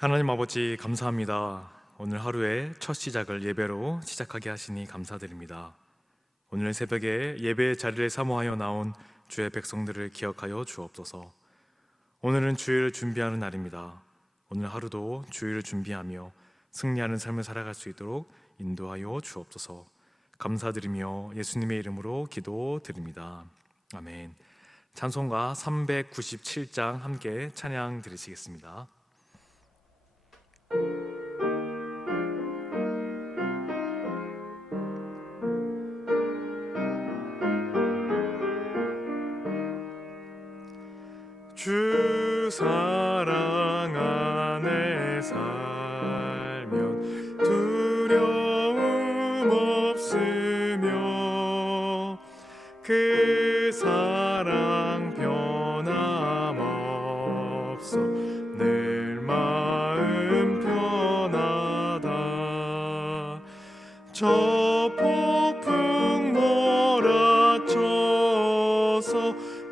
하나님 아버지 감사합니다. 오늘 하루의 첫 시작을 예배로 시작하게 하시니 감사드립니다. 오늘 새벽에 예배의 자리를 사모하여 나온 주의 백성들을 기억하여 주옵소서. 오늘은 주일을 준비하는 날입니다. 오늘 하루도 주일을 준비하며 승리하는 삶을 살아갈 수 있도록 인도하여 주옵소서. 감사드리며 예수님의 이름으로 기도드립니다. 아멘. 찬송가 397장 함께 찬양 드리시겠습니다. 주 사랑 안에 살면 두려움 없으며 그 사랑 변함없어 늘 마음 편하다. 저 폭풍 몰아쳐서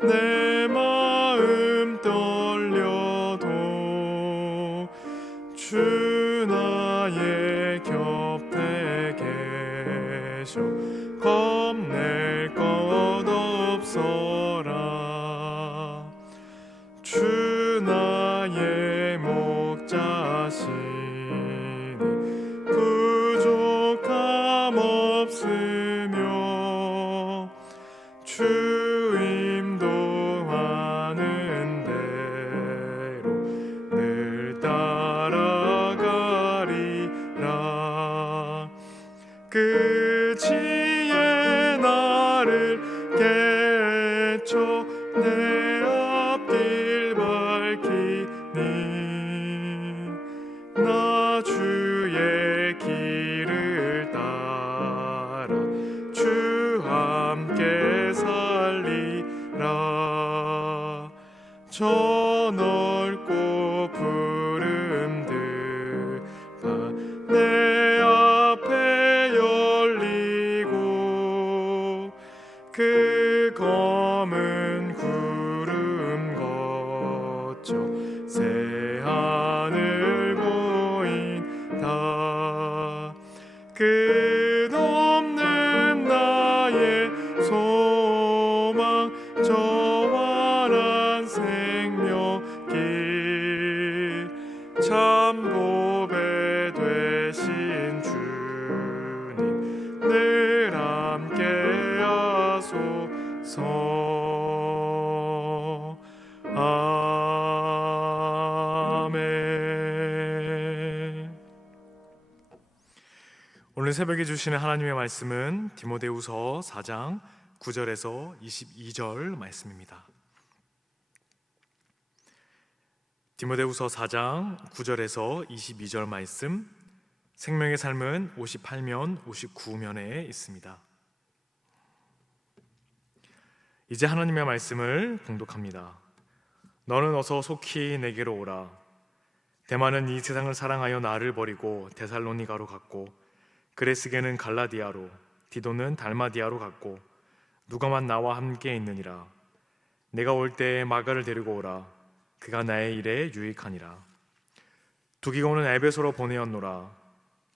내 마음 떨려도 주 나의 곁에 계셔 겁낼 것 없어라. 주 나의 목자시니 부족함 없으며 주 인도하는 대로 늘 따라가리라. 그 지혜 나를 깨쳐 내 앞길 밝히니 나 주의 길을 따라 주 함께 살리라. 저 넓고 푸른 들밭 내 앞에 열리고 그 검은 구름 거쳐 새하늘 보인다. 끝없는 나의 소망 저 환한 생명길 참 보배 되신 주님 늘 함께 하소서. 아멘. 오늘 새벽에 주시는 하나님의 말씀은 디모데후서 4장 9절에서 22절 말씀입니다. 디모데후서 4장 9절에서 22절 말씀, 생명의 삶은 58면 59면에 있습니다. 이제 하나님의 말씀을 봉독합니다. 너는 어서 속히 내게로 오라. 데마는 이 세상을 사랑하여 나를 버리고 데살로니가로 갔고, 그레스게는 갈라디아로, 디도는 달마디아로 갔고, 누가만 나와 함께 있느니라. 내가 올 때에 마가를 데리고 오라. 그가 나의 일에 유익하니라. 두기고는 에베소로 보내었노라.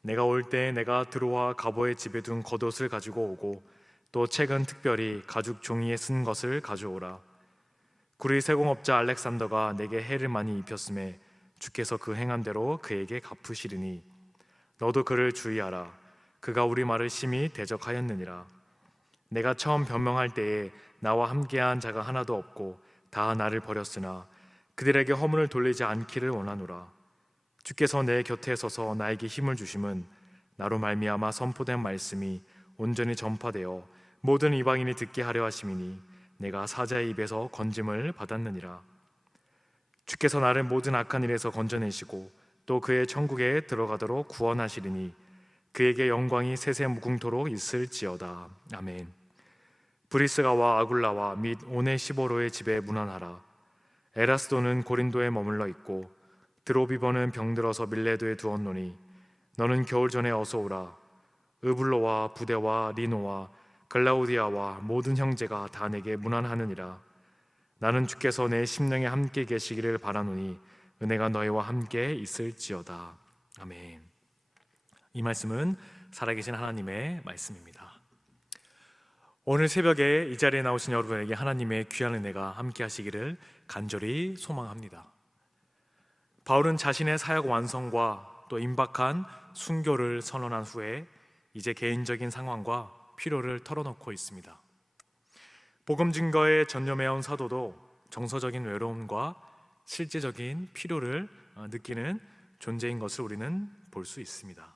내가 올 때에 내가 드로아 가보의 집에 둔 겉옷을 가지고 오고, 또 책은 특별히 가죽 종이에 쓴 것을 가져오라. 구리 세공업자 알렉산더가 내게 해를 많이 입혔음에 주께서 그 행한 대로 그에게 갚으시리니 너도 그를 주의하라. 그가 우리 말을 심히 대적하였느니라. 내가 처음 변명할 때에 나와 함께한 자가 하나도 없고 다 나를 버렸으나 그들에게 허물을 돌리지 않기를 원하노라. 주께서 내 곁에 서서 나에게 힘을 주심은 나로 말미암아 선포된 말씀이 온전히 전파되어 모든 이방인이 듣게 하려 하심이니 내가 사자의 입에서 건짐을 받았느니라. 주께서 나를 모든 악한 일에서 건져내시고 또 그의 천국에 들어가도록 구원하시리니 그에게 영광이 세세 무궁토록 있을지어다. 아멘. 브리스가와 아굴라와 및 오네시보로의 집에 문안하라. 에라스도는 고린도에 머물러 있고 드로비버는 병들어서 밀레도에 두었노니 너는 겨울 전에 어서 오라. 으블로와 부데와 리노와 글라우디아와 모든 형제가 다 내게 문안하느니라. 나는 주께서 내 심령에 함께 계시기를 바라노니 은혜가 너희와 함께 있을지어다. 아멘. 이 말씀은 살아계신 하나님의 말씀입니다. 오늘 새벽에 이 자리에 나오신 여러분에게 하나님의 귀한 은혜가 함께 하시기를 간절히 소망합니다. 바울은 자신의 사역 완성과 또 임박한 순교를 선언한 후에 이제 개인적인 상황과 필요를 털어놓고 있습니다. 복음 증거에 전념해온 사도도 정서적인 외로움과 실제적인 필요를 느끼는 존재인 것을 우리는 볼 수 있습니다.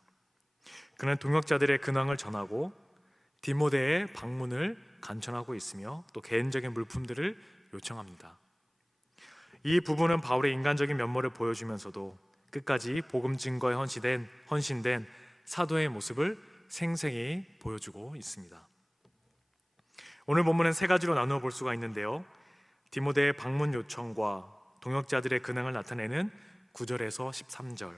그는 동역자들의 근황을 전하고 디모데의 방문을 간청하고 있으며 또 개인적인 물품들을 요청합니다. 이 부분은 바울의 인간적인 면모를 보여주면서도 끝까지 복음 증거에 헌신된 사도의 모습을 생생히 보여주고 있습니다. 오늘 본문은 세 가지로 나누어 볼 수가 있는데요. 디모데의 방문 요청과 동역자들의 근황을 나타내는 9절에서 13절,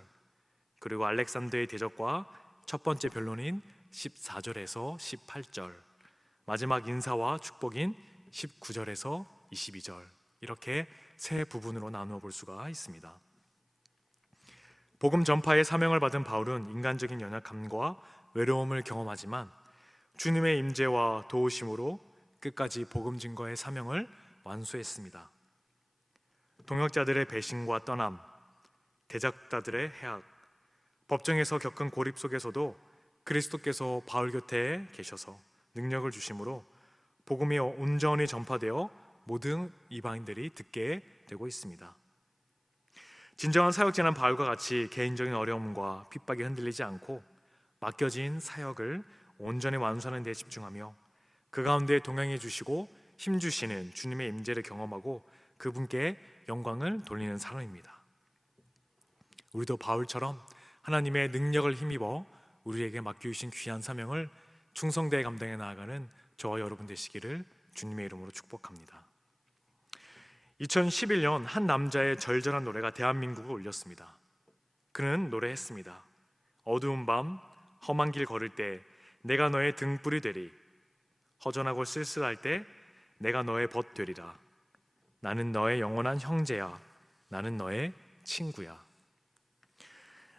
그리고 알렉산더의 대적과 첫 번째 변론인 14절에서 18절, 마지막 인사와 축복인 19절에서 22절, 이렇게 세 부분으로 나누어 볼 수가 있습니다. 복음 전파의 사명을 받은 바울은 인간적인 연약함과 외로움을 경험하지만 주님의 임재와 도우심으로 끝까지 복음 증거의 사명을 완수했습니다. 동역자들의 배신과 떠남, 대적자들의 해악, 법정에서 겪은 고립 속에서도 그리스도께서 바울 곁에 계셔서 능력을 주심으로 복음이 온전히 전파되어 모든 이방인들이 듣게 되고 있습니다. 진정한 사역자는 바울과 같이 개인적인 어려움과 핍박에 흔들리지 않고 맡겨진 사역을 온전히 완수하는 데 집중하며 그 가운데 동행해 주시고 힘 주시는 주님의 임재를 경험하고 그분께 영광을 돌리는 사람입니다. 우리도 바울처럼 하나님의 능력을 힘입어 우리에게 맡겨주신 귀한 사명을 충성되게 감당해 나아가는 저와 여러분 되시기를 주님의 이름으로 축복합니다. 2011년 한 남자의 절절한 노래가 대한민국을 울렸습니다. 그는 노래했습니다. 어두운 밤 험한 길 걸을 때 내가 너의 등불이 되리, 허전하고 쓸쓸할 때 내가 너의 벗 되리라. 나는 너의 영원한 형제야, 나는 너의 친구야.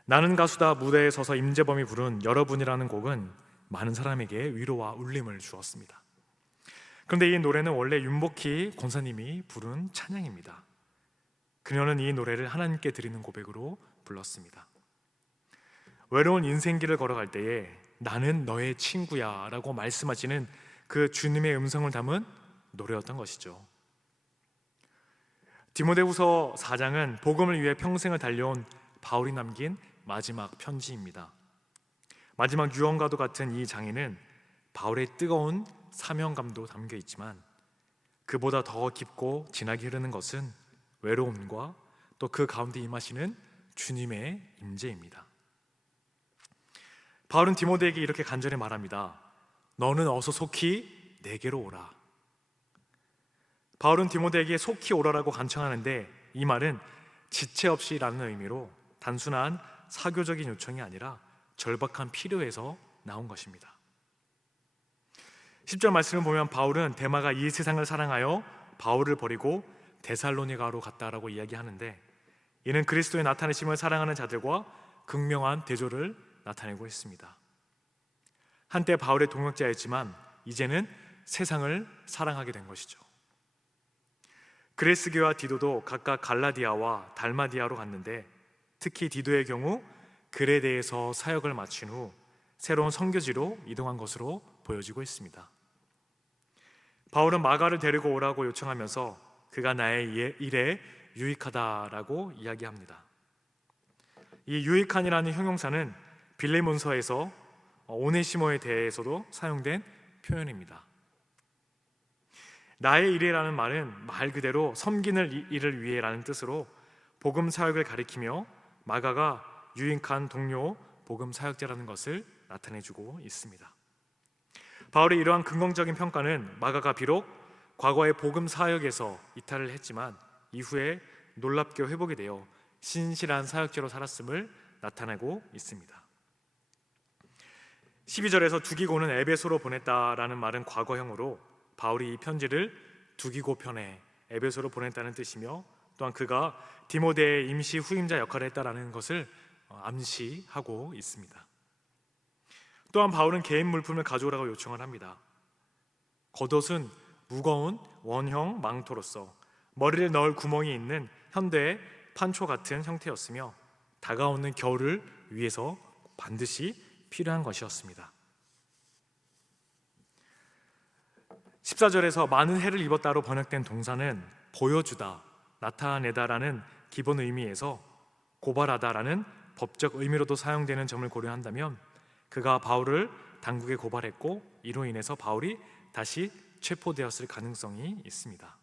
나는 가수다 무대에 서서 임재범이 부른 여러분이라는 곡은 많은 사람에게 위로와 울림을 주었습니다. 그런데 이 노래는 원래 윤복희 권사님이 부른 찬양입니다. 그녀는 이 노래를 하나님께 드리는 고백으로 불렀습니다. 외로운 인생길을 걸어갈 때에 나는 너의 친구야 라고 말씀하시는 그 주님의 음성을 담은 노래였던 것이죠. 디모데후서 4장은 복음을 위해 평생을 달려온 바울이 남긴 마지막 편지입니다. 마지막 유언과도 같은 이 장에는 바울의 뜨거운 사명감도 담겨 있지만 그보다 더 깊고 진하게 흐르는 것은 외로움과 또 그 가운데 임하시는 주님의 임재입니다. 바울은 디모데에게 이렇게 간절히 말합니다. 너는 어서 속히 내게로 오라. 바울은 디모데에게 속히 오라라고 간청하는데 이 말은 지체 없이라는 의미로 단순한 사교적인 요청이 아니라 절박한 필요에서 나온 것입니다. 10절 말씀을 보면 바울은 데마가 이 세상을 사랑하여 바울을 버리고 데살로니가로 갔다라고 이야기하는데 이는 그리스도의 나타내심을 사랑하는 자들과 극명한 대조를 나타내고 있습니다. 한때 바울의 동역자였지만 이제는 세상을 사랑하게 된 것이죠. 그레스교와 디도도 각각 갈라디아와 달마디아로 갔는데 특히 디도의 경우 그레데에서 사역을 마친 후 새로운 선교지로 이동한 것으로 보여지고 있습니다. 바울은 마가를 데리고 오라고 요청하면서 그가 나의 일에 유익하다라고 이야기합니다. 이 유익한이라는 형용사는 빌레몬서에서 오네시모에 대해서도 사용된 표현입니다. 나의 일이라는 말은 말 그대로 섬기는 일을 위해라는 뜻으로 복음 사역을 가리키며 마가가 유익한 동료 복음 사역자라는 것을 나타내주고 있습니다. 바울의 이러한 긍정적인 평가는 마가가 비록 과거의 복음 사역에서 이탈을 했지만 이후에 놀랍게 회복이 되어 신실한 사역자로 살았음을 나타내고 있습니다. 12절에서 두기고는 에베소로 보냈다라는 말은 과거형으로 바울이 이 편지를 두기고 편에 에베소로 보냈다는 뜻이며 또한 그가 디모데의 임시 후임자 역할을 했다라는 것을 암시하고 있습니다. 또한 바울은 개인 물품을 가져오라고 요청을 합니다. 겉옷은 무거운 원형 망토로서 머리를 넣을 구멍이 있는 현대의 판초 같은 형태였으며 다가오는 겨울을 위해서 반드시 필요한 것이었습니다. 14절에서 많은 해를 입었다로 번역된 동사는 보여주다, 나타내다라는 기본 의미에서 고발하다라는 법적 의미로도 사용되는 점을 고려한다면 그가 바울을 당국에 고발했고 이로 인해서 바울이 다시 체포되었을 가능성이 있습니다.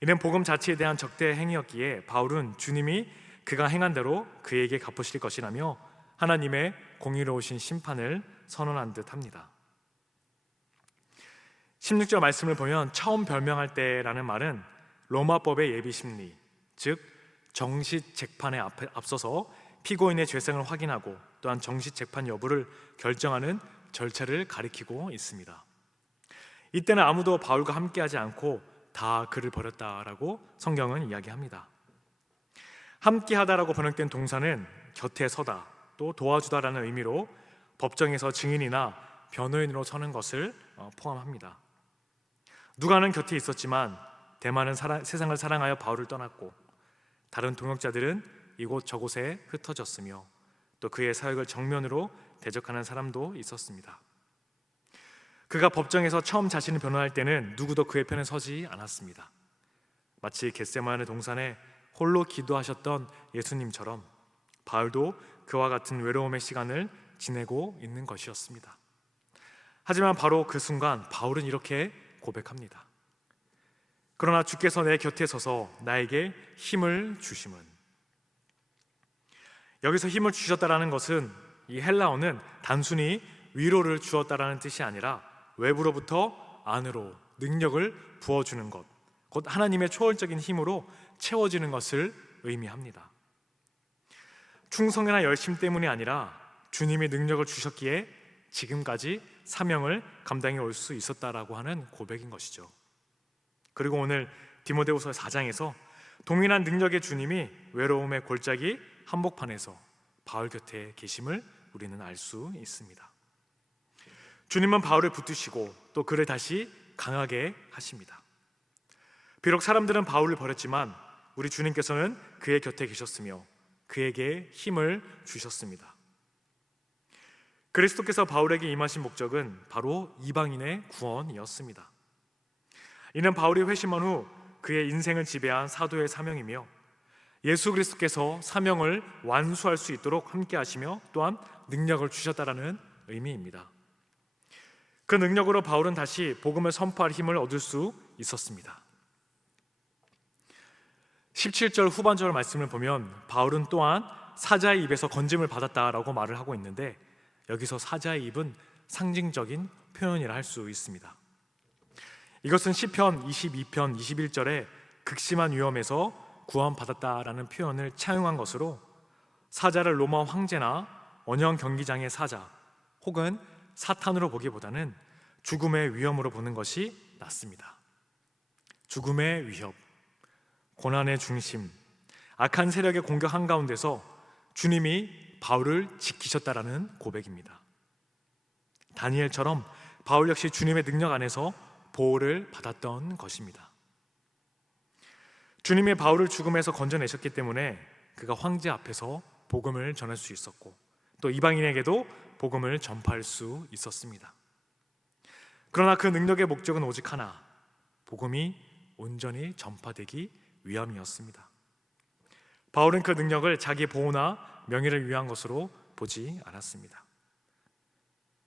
이는 복음 자체에 대한 적대 행위였기에 바울은 주님이 그가 행한 대로 그에게 갚으실 것이라며 하나님의 공의로우신 심판을 선언한 듯 합니다. 16절 말씀을 보면 처음 별명할 때라는 말은 로마법의 예비 심리, 즉 정식 재판에 앞서서 피고인의 죄성을 확인하고 또한 정식 재판 여부를 결정하는 절차를 가리키고 있습니다. 이때는 아무도 바울과 함께하지 않고 다 그를 버렸다라고 성경은 이야기합니다. 함께하다라고 번역된 동사는 곁에 서다, 또 도와주다라는 의미로 법정에서 증인이나 변호인으로 서는 것을 포함합니다. 누가는 곁에 있었지만 대마는 세상을 사랑하여 바울을 떠났고 다른 동역자들은 이곳 저곳에 흩어졌으며 또 그의 사역을 정면으로 대적하는 사람도 있었습니다. 그가 법정에서 처음 자신을 변호할 때는 누구도 그의 편에 서지 않았습니다. 마치 겟세마네 동산에 홀로 기도하셨던 예수님처럼 바울도 그와 같은 외로움의 시간을 지내고 있는 것이었습니다. 하지만 바로 그 순간 바울은 이렇게 고백합니다. 그러나 주께서 내 곁에 서서 나에게 힘을 주심은. 여기서 힘을 주셨다라는 것은 이 헬라어는 단순히 위로를 주었다라는 뜻이 아니라 외부로부터 안으로 능력을 부어주는 것, 곧 하나님의 초월적인 힘으로 채워지는 것을 의미합니다. 충성이나 열심 때문이 아니라 주님이 능력을 주셨기에 지금까지 사명을 감당해 올 수 있었다라고 하는 고백인 것이죠. 그리고 오늘 디모데후서 4장에서 동일한 능력의 주님이 외로움의 골짜기 한복판에서 바울 곁에 계심을 우리는 알 수 있습니다. 주님은 바울을 붙드시고 또 그를 다시 강하게 하십니다. 비록 사람들은 바울을 버렸지만 우리 주님께서는 그의 곁에 계셨으며 그에게 힘을 주셨습니다. 그리스도께서 바울에게 임하신 목적은 바로 이방인의 구원이었습니다. 이는 바울이 회심한 후 그의 인생을 지배한 사도의 사명이며 예수 그리스도께서 사명을 완수할 수 있도록 함께 하시며 또한 능력을 주셨다라는 의미입니다. 그 능력으로 바울은 다시 복음을 선포할 힘을 얻을 수 있었습니다. 17절 후반절 말씀을 보면 바울은 또한 사자의 입에서 건짐을 받았다라고 말을 하고 있는데 여기서 사자의 입은 상징적인 표현이라 할 수 있습니다. 이것은 시편 22편 21절에 극심한 위험에서 구원받았다라는 표현을 차용한 것으로 사자를 로마 황제나 원형 경기장의 사자 혹은 사탄으로 보기보다는 죽음의 위험으로 보는 것이 낫습니다. 죽음의 위협, 고난의 중심, 악한 세력의 공격 한가운데서 주님이 바울을 지키셨다라는 고백입니다. 다니엘처럼 바울 역시 주님의 능력 안에서 보호를 받았던 것입니다. 주님이 바울을 죽음에서 건져내셨기 때문에 그가 황제 앞에서 복음을 전할 수 있었고 또 이방인에게도 복음을 전파할 수 있었습니다. 그러나 그 능력의 목적은 오직 하나, 복음이 온전히 전파되기 위함이었습니다. 바울은 그 능력을 자기 보호나 명예를 위한 것으로 보지 않았습니다.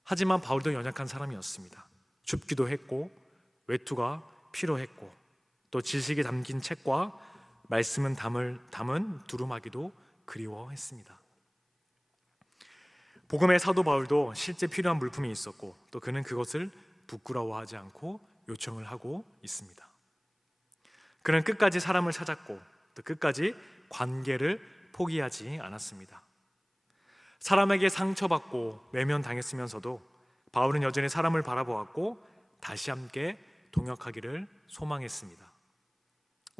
하지만 바울도 연약한 사람이었습니다. 춥기도 했고 외투가 필요했고 또 지식이 담긴 책과 말씀은 담은 두루마기도 그리워했습니다. 복음의 사도 바울도 실제 필요한 물품이 있었고 또 그는 그것을 부끄러워하지 않고 요청을 하고 있습니다. 그는 끝까지 사람을 찾았고 또 끝까지 관계를 포기하지 않았습니다. 사람에게 상처받고 외면당했으면서도 바울은 여전히 사람을 바라보았고 다시 함께 동역하기를 소망했습니다.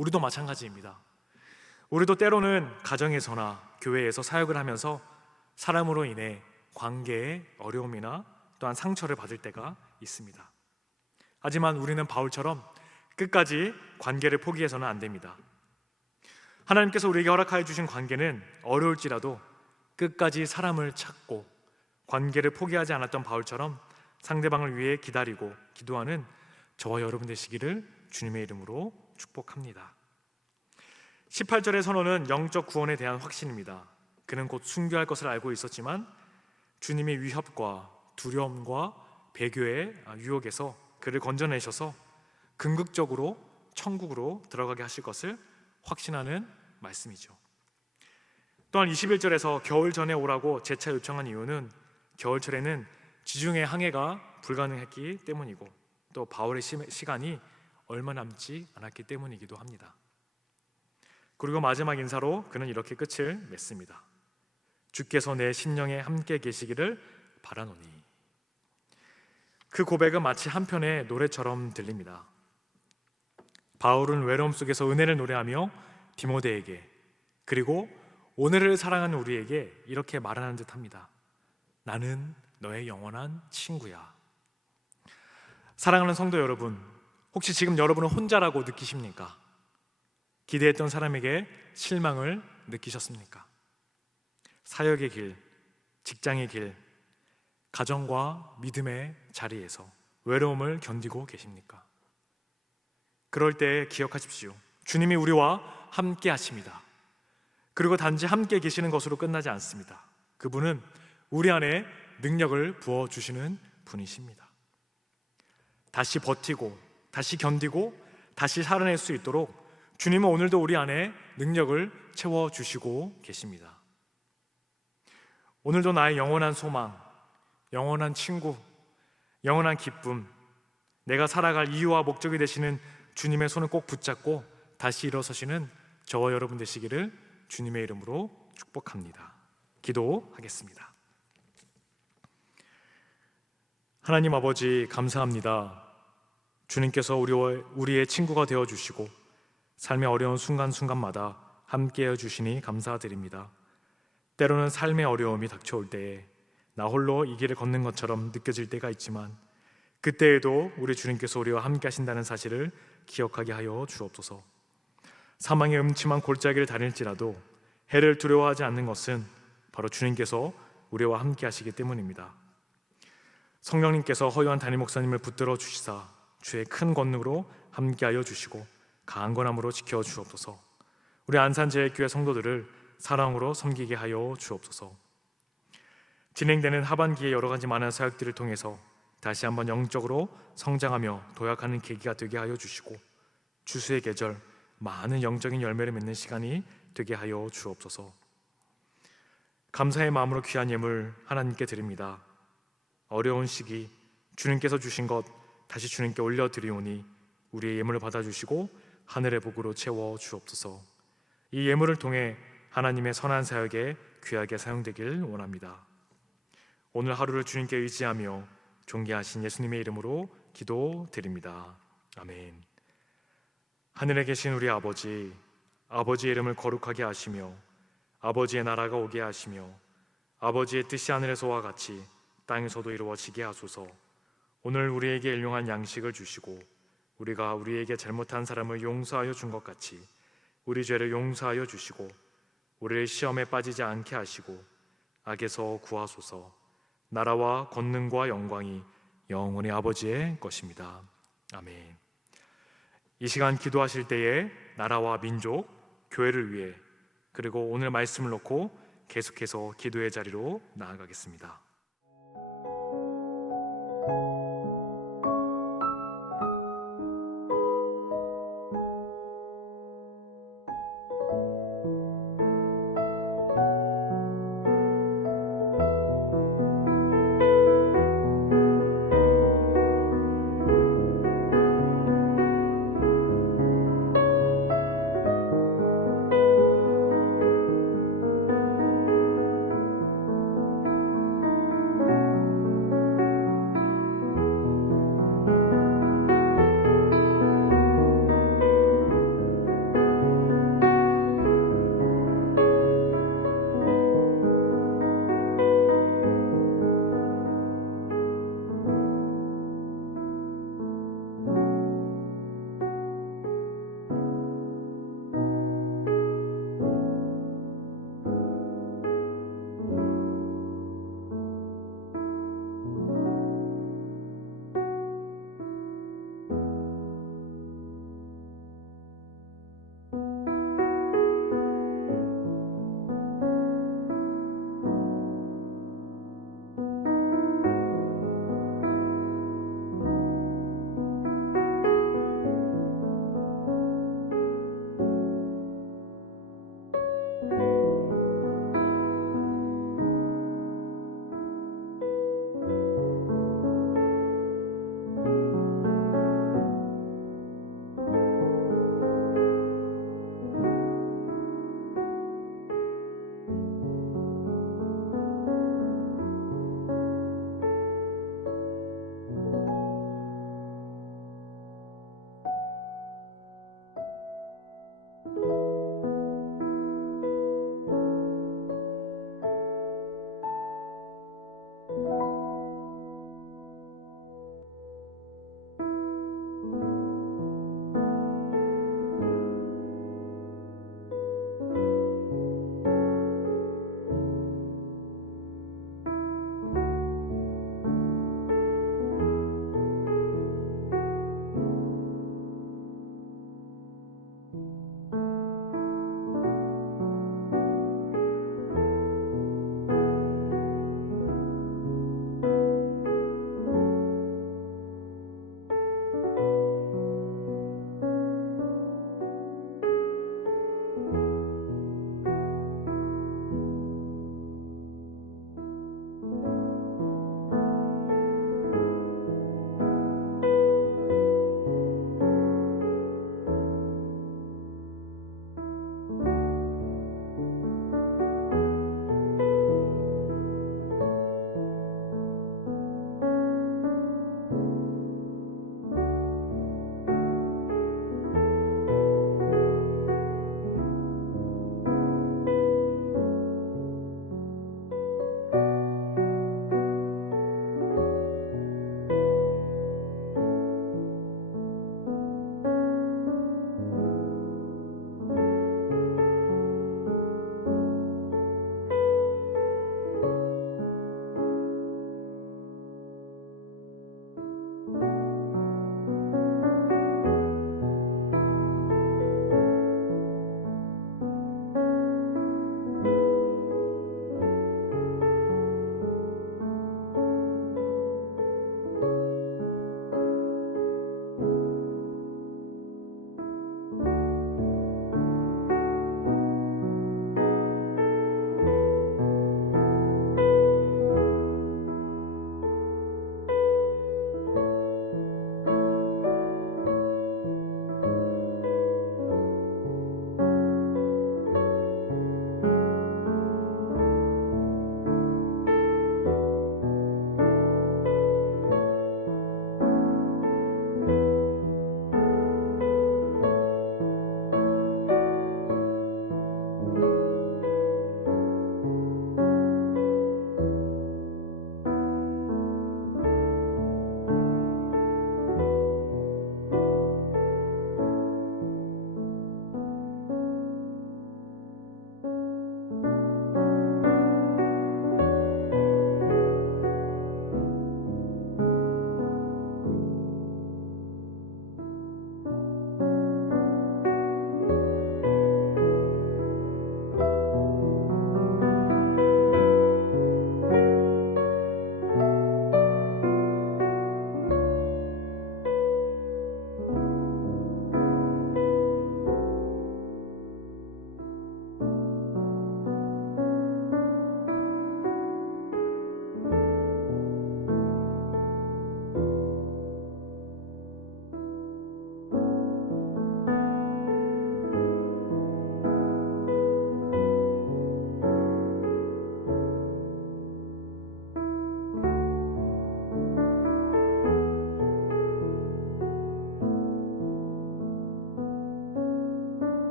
우리도 마찬가지입니다. 우리도 때로는 가정에서나 교회에서 사역을 하면서 사람으로 인해 관계에 어려움이나 또한 상처를 받을 때가 있습니다. 하지만 우리는 바울처럼 끝까지 관계를 포기해서는 안 됩니다. 하나님께서 우리에게 허락하여 주신 관계는 어려울지라도 끝까지 사람을 찾고 관계를 포기하지 않았던 바울처럼 상대방을 위해 기다리고 기도하는 저와 여러분 되시기를 주님의 이름으로 축복합니다. 18절의 선언은 영적 구원에 대한 확신입니다. 그는 곧 순교할 것을 알고 있었지만 주님의 위협과 두려움과 배교의 유혹에서 그를 건져내셔서 궁극적으로 천국으로 들어가게 하실 것을 확신하는 말씀이죠. 또한 21절에서 겨울 전에 오라고 재차 요청한 이유는 겨울철에는 지중해 항해가 불가능했기 때문이고 또 바울의 시간이 얼마 남지 않았기 때문이기도 합니다. 그리고 마지막 인사로 그는 이렇게 끝을 맺습니다. 주께서 내 심령에 함께 계시기를 바라노니. 그 고백은 마치 한편의 노래처럼 들립니다. 바울은 외로움 속에서 은혜를 노래하며 디모데에게 그리고 오늘을 사랑하는 우리에게 이렇게 말하는 듯합니다. 나는 너의 영원한 친구야. 사랑하는 성도 여러분, 혹시 지금 여러분은 혼자라고 느끼십니까? 기대했던 사람에게 실망을 느끼셨습니까? 사역의 길, 직장의 길, 가정과 믿음의 자리에서 외로움을 견디고 계십니까? 그럴 때 기억하십시오. 주님이 우리와 함께 하십니다. 그리고 단지 함께 계시는 것으로 끝나지 않습니다. 그분은 우리 안에 능력을 부어주시는 분이십니다. 다시 버티고, 다시 견디고, 다시 살아낼 수 있도록 주님은 오늘도 우리 안에 능력을 채워주시고 계십니다. 오늘도 나의 영원한 소망, 영원한 친구, 영원한 기쁨, 내가 살아갈 이유와 목적이 되시는 주님의 손을 꼭 붙잡고 다시 일어서시는 저와 여러분 되시기를 주님의 이름으로 축복합니다. 기도하겠습니다. 하나님 아버지, 감사합니다. 주님께서 우리의 친구가 되어주시고 삶의 어려운 순간순간마다 함께해 주시니 감사드립니다. 때로는 삶의 어려움이 닥쳐올 때에 나 홀로 이 길을 걷는 것처럼 느껴질 때가 있지만 그때에도 우리 주님께서 우리와 함께 하신다는 사실을 기억하게 하여 주옵소서. 사망의 음침한 골짜기를 다닐지라도 해를 두려워하지 않는 것은 바로 주님께서 우리와 함께 하시기 때문입니다. 성령님께서 허요한 담임 목사님을 붙들어 주시사 주의 큰 권능으로 함께하여 주시고 강건함으로 지켜 주옵소서. 우리 안산제일교회 성도들을 사랑으로 섬기게 하여 주옵소서. 진행되는 하반기의 여러 가지 많은 사역들을 통해서 다시 한번 영적으로 성장하며 도약하는 계기가 되게 하여 주시고 주수의 계절 많은 영적인 열매를 맺는 시간이 되게 하여 주옵소서. 감사의 마음으로 귀한 예물 하나님께 드립니다. 어려운 시기 주님께서 주신 것 다시 주님께 올려드리오니 우리의 예물을 받아주시고 하늘의 복으로 채워 주옵소서. 이 예물을 통해 하나님의 선한 사역에 귀하게 사용되길 원합니다. 오늘 하루를 주님께 의지하며 존귀하신 예수님의 이름으로 기도드립니다. 아멘. 하늘에 계신 우리 아버지, 아버지의 이름을 거룩하게 하시며 아버지의 나라가 오게 하시며 아버지의 뜻이 하늘에서와 같이 땅에서도 이루어지게 하소서. 오늘 우리에게 일용할 양식을 주시고 우리가 우리에게 잘못한 사람을 용서하여 준 것 같이 우리 죄를 용서하여 주시고 우리를 시험에 빠지지 않게 하시고 악에서 구하소서. 나라와 권능과 영광이 영원히 아버지의 것입니다. 아멘. 이 시간 기도하실 때에 나라와 민족, 교회를 위해 그리고 오늘 말씀을 놓고 계속해서 기도의 자리로 나아가겠습니다.